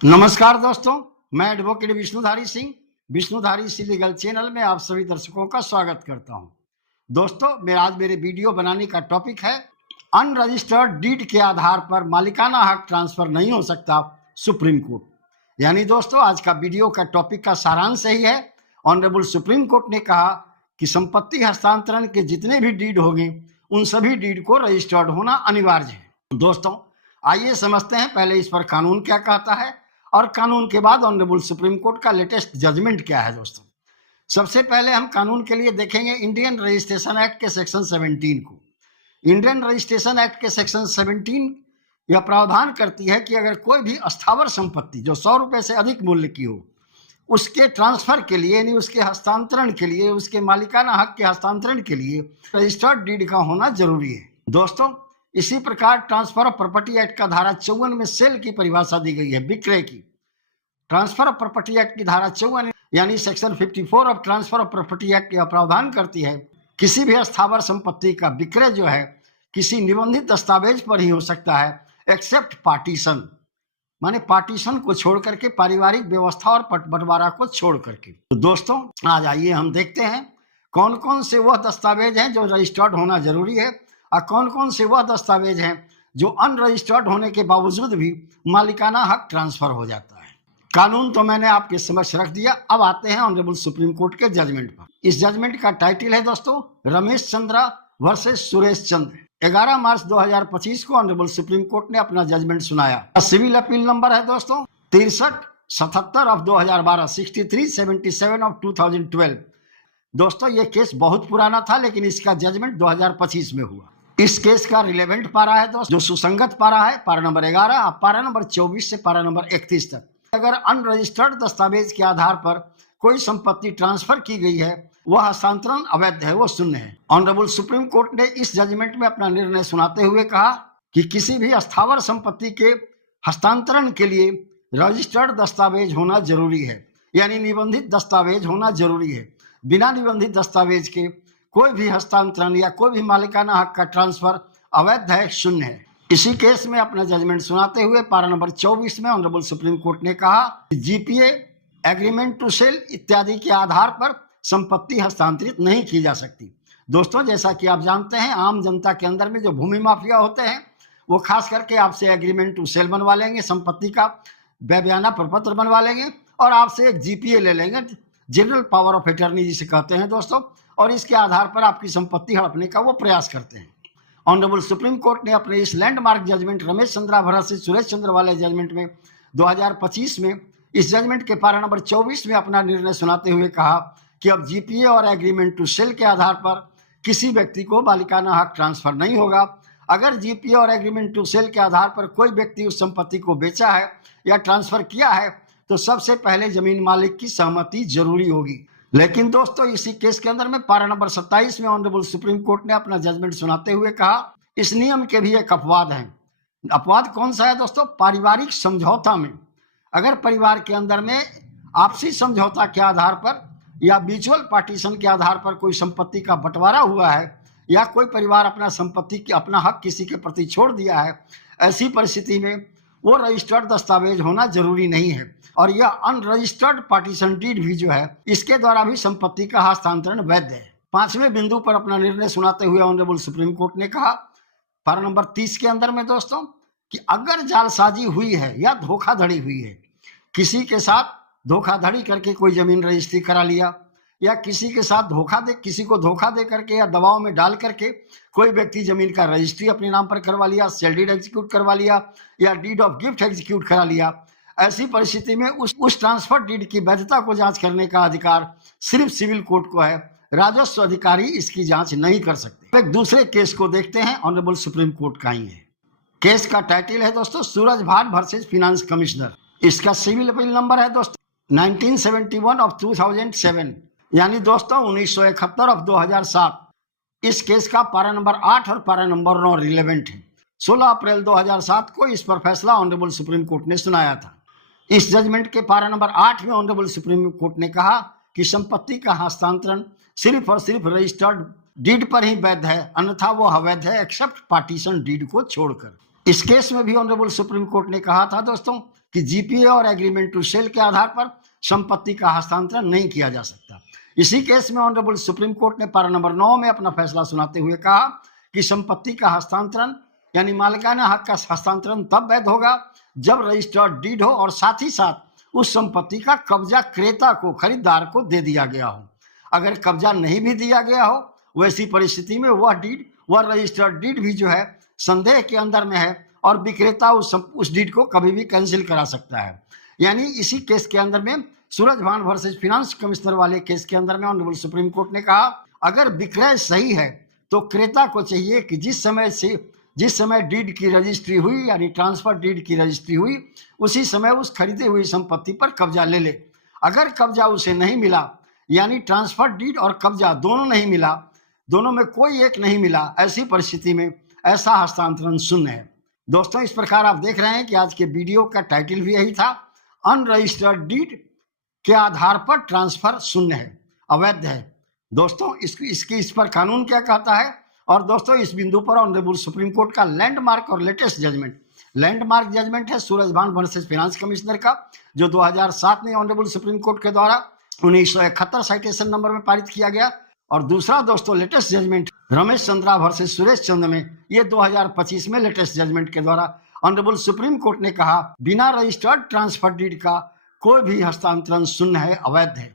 नमस्कार दोस्तों, मैं एडवोकेट विष्णुधारी सिंह विष्णुधारी सी लीगल चैनल में आप सभी दर्शकों का स्वागत करता हूं। दोस्तों, मेरे वीडियो बनाने का टॉपिक है अनरजिस्टर्ड डीड के आधार पर मालिकाना हक ट्रांसफर नहीं हो सकता सुप्रीम कोर्ट। यानी दोस्तों, आज का वीडियो का टॉपिक का सारांश यही है। ऑनरेबल सुप्रीम कोर्ट ने कहा कि संपत्ति हस्तांतरण के जितने भी डीड होंगे उन सभी डीड को रजिस्टर्ड होना अनिवार्य है। दोस्तों, आइए समझते हैं पहले इस पर कानून क्या कहता है और कानून के बाद ऑनरेबल सुप्रीम कोर्ट का लेटेस्ट जजमेंट क्या है। दोस्तों, सबसे पहले हम कानून के लिए देखेंगे इंडियन रजिस्ट्रेशन एक्ट के सेक्शन 17 को। इंडियन रजिस्ट्रेशन एक्ट के सेक्शन 17 यह प्रावधान करती है कि अगर कोई भी अस्थावर संपत्ति जो 100 रुपए से अधिक मूल्य की हो, उसके ट्रांसफर के लिए यानी उसके हस्तांतरण के लिए, उसके मालिकाना हक के हस्तांतरण के लिए रजिस्टर्ड डीड का होना जरूरी है। दोस्तों, इसी प्रकार ट्रांसफर ऑफ प्रॉपर्टी एक्ट का धारा 54 में सेल की परिभाषा दी गई है, विक्रय की। ट्रांसफर ऑफ प्रॉपर्टी एक्ट की धारा 54 यानी section 54 of transfer of property act यह प्रावधान करती है किसी भी अस्थावर संपत्ति का विक्रय जो है किसी निबंधित दस्तावेज पर ही हो सकता है, एक्सेप्ट पार्टीशन, माने पार्टीशन को छोड़ करके, पारिवारिक व्यवस्था और बंटवारा को छोड़ करके। तो दोस्तों, आज आइए हम देखते हैं कौन कौन से वह दस्तावेज हैं जो रजिस्टर्ड होना जरूरी है और कौन कौन से वह दस्तावेज हैं जो अनरजिस्टर्ड होने के बावजूद भी मालिकाना हक ट्रांसफर हो जाता है। कानून तो मैंने आपके समक्ष रख दिया। अब आते हैं ऑनरेबल सुप्रीम कोर्ट के जजमेंट पर। इस जजमेंट का टाइटल है दोस्तों रमेश चंद्रा वर्सेस सुरेश चंद्र। 11 मार्च 2025 को ऑनरेबल सुप्रीम कोर्ट ने अपना जजमेंट सुनाया। सिविल अपील नंबर है दोस्तों 6377 ऑफ 2012, 6377 ऑफ 2012। दोस्तों, ये केस बहुत पुराना था लेकिन इसका जजमेंट 2025 में हुआ। इस केस का रिलेवेंट पारा है दोस्तों, जो सुसंगत पारा है, पारा नंबर 11, पारा नंबर 24 से पारा नंबर 31 तक। अगर अनरजिस्टर्ड दस्तावेज के आधार पर कोई संपत्ति ट्रांसफर की गई है, वह हस्तांतरण अवैध है, वो शून्य है। ऑनरेबल सुप्रीम कोर्ट ने इस जजमेंट में अपना निर्णय सुनाते हुए कहा कि किसी भी अस्थावर संपत्ति के हस्तांतरण के लिए रजिस्टर्ड दस्तावेज होना जरूरी है, यानी निबंधित दस्तावेज होना जरूरी है। बिना निबंधित दस्तावेज के कोई भी हस्तांतरण या कोई भी मालिकाना हक का ट्रांसफर अवैध है, शून्य है। इसी केस में अपना जजमेंट सुनाते हुए पारा नंबर 24 में ऑनरेबल सुप्रीम कोर्ट ने कहा कि जीपीए, एग्रीमेंट टू सेल इत्यादि के आधार पर संपत्ति हस्तांतरित नहीं की जा सकती। दोस्तों, जैसा कि आप जानते हैं, आम जनता के अंदर में जो भूमि माफिया होते हैं वो खास करके आपसे एग्रीमेंट टू सेल बनवा लेंगे, संपत्ति का बेबयाना प्रपत्र बनवा लेंगे और आपसे एक जीपीए ले लेंगे, जनरल पावर ऑफ अटर्नी जिसे कहते हैं दोस्तों, और इसके आधार पर आपकी संपत्ति हड़पने का वो प्रयास करते हैं। ऑनरेबल सुप्रीम कोर्ट ने अपने इस landmark judgment Ramesh Chandra versus Suresh Chandra वाले जजमेंट में 2025 में इस जजमेंट के पारा नंबर 24 में अपना निर्णय सुनाते हुए कहा कि अब जीपीए और एग्रीमेंट टू सेल के आधार पर किसी व्यक्ति को मालिकाना हक ट्रांसफर नहीं होगा। अगर जीपीए और एग्रीमेंट टू सेल के आधार पर कोई व्यक्ति उस संपत्ति को बेचा है या ट्रांसफर किया है तो सबसे पहले जमीन मालिक की सहमति जरूरी होगी। लेकिन दोस्तों, इसी केस के अंदर में पारा नंबर 27 में ऑनरेबल सुप्रीम कोर्ट ने अपना जजमेंट सुनाते हुए कहा इस नियम के भी एक अपवाद है। अपवाद कौन सा है दोस्तों? पारिवारिक समझौता में अगर परिवार के अंदर में आपसी समझौता के आधार पर या म्यूचुअल पार्टीशन के आधार पर कोई संपत्ति का बंटवारा हुआ है या कोई परिवार अपना संपत्ति की अपना हक किसी के प्रति छोड़ दिया है, ऐसी परिस्थिति में वो रजिस्टर्ड दस्तावेज होना जरूरी नहीं है। और यह अनरजिस्टर्ड पार्टीशन डीड भी जो है इसके द्वारा भी संपत्ति का हस्तांतरण वैध है। 5वें बिंदु पर अपना निर्णय सुनाते हुए ऑनरेबल सुप्रीम कोर्ट ने कहा पारा नंबर 30 के अंदर में दोस्तों कि अगर जालसाजी हुई है या धोखाधड़ी हुई है, किसी के साथ धोखाधड़ी करके कोई जमीन रजिस्ट्री करा लिया या किसी के साथ किसी को धोखा दे करके या दबाव में डाल करके कोई व्यक्ति जमीन का रजिस्ट्री अपने नाम पर करवा लिया, सेल डीड एग्जीक्यूट करवा लिया या डीड ऑफ गिफ्ट एग्जीक्यूट करा लिया, ऐसी परिस्थिति में उस ट्रांसफर डीड की वैधता को जांच करने का अधिकार सिर्फ सिविल कोर्ट को है। राजस्व अधिकारी इसकी जांच नहीं कर सकते। एक दूसरे केस को देखते हैं, ऑनरेबल सुप्रीम कोर्ट का ही है। केस का टाइटल है दोस्तों सूरज भाट वर्सेस फाइनेंस कमिश्नर। इसका सिविल अपील नंबर है दोस्तों 1971 ऑफ 2007, यानी दोस्तों 1971 ऑफ 2007। इस केस का पारा नंबर 8 और पारा नंबर 9 रिलेवेंट है। 16 अप्रैल 2007 को इस पर फैसला ऑनरेबल सुप्रीम कोर्ट ने सुनाया था। इस जजमेंट के पारा नंबर 8 में ऑनरेबल सुप्रीम कोर्ट ने कहा कि संपत्ति का हस्तांतरण सिर्फ और सिर्फ रजिस्टर्ड डीड पर ही वैध है, अन्यथा वो अवैध है एक्सेप्ट पार्टीशन डीड को छोड़कर। इस केस में भी ऑनरेबल सुप्रीम कोर्ट ने कहा था दोस्तों कि जीपीए और एग्रीमेंट टू सेल के आधार पर संपत्ति का हस्तांतरण नहीं किया जा सकता। इसी केस में ऑनरेबल सुप्रीम कोर्ट ने पारा नंबर 9 में अपना फैसला सुनाते हुए कहा कि संपत्ति का हस्तांतरण यानी मालिकाना हक का हस्तांतरण तब वैध होगा जब रजिस्टर्ड डीड हो और साथ ही साथ उस संपत्ति का कब्जा क्रेता को, खरीदार को दे दिया गया हो। अगर कब्जा नहीं भी दिया गया हो, वैसी परिस्थिति में वह रजिस्टर्ड डीड भी जो है संदेह के अंदर में है और विक्रेता उस डीड को कभी भी कैंसिल करा सकता है। यानी इसी केस के अंदर में सूरजभान वर्सेस फाइनेंस कमिश्नर वाले केस के अंदर में ऑनरेबल सुप्रीम कोर्ट ने कहा अगर विक्रय सही है तो क्रेता को चाहिए कि जिस समय डीड की रजिस्ट्री हुई यानी ट्रांसफर डीड की रजिस्ट्री हुई उसी समय उस खरीदी हुई संपत्ति पर कब्जा ले ले। अगर कब्जा उसे नहीं मिला यानी ट्रांसफर डीड और कब्जा दोनों नहीं मिला, दोनों में कोई एक नहीं मिला, ऐसी परिस्थिति में ऐसा हस्तांतरण शून्य है। दोस्तों, इस प्रकार आप देख रहे हैं कि आज के वीडियो का टाइटल भी यही था, अनरजिस्टर्ड डीड के आधार पर ट्रांसफर शून्य है, अवैध है। दोस्तों, इस पर कानून क्या कहता है? और दोस्तों, इस बिंदु पर ऑनरेबल सुप्रीम कोर्ट का लैंडमार्क और लेटेस्ट लैंडमार्क जजमेंट है सूरजभान वर्सेस फाइनेंस कमिश्नर का, जो 2007 में ऑनरेबल सुप्रीम कोर्ट के द्वारा 1971 साइटेशन नंबर में पारित किया गया। और दूसरा दोस्तों latest judgment Ramesh Chandra versus Suresh Chandra में, ये 2025 में लेटेस्ट जजमेंट के द्वारा ऑनरेबल सुप्रीम कोर्ट ने कहा बिना रजिस्टर्ड ट्रांसफर डीड का कोई भी हस्तांतरण शून्य है, अवैध है।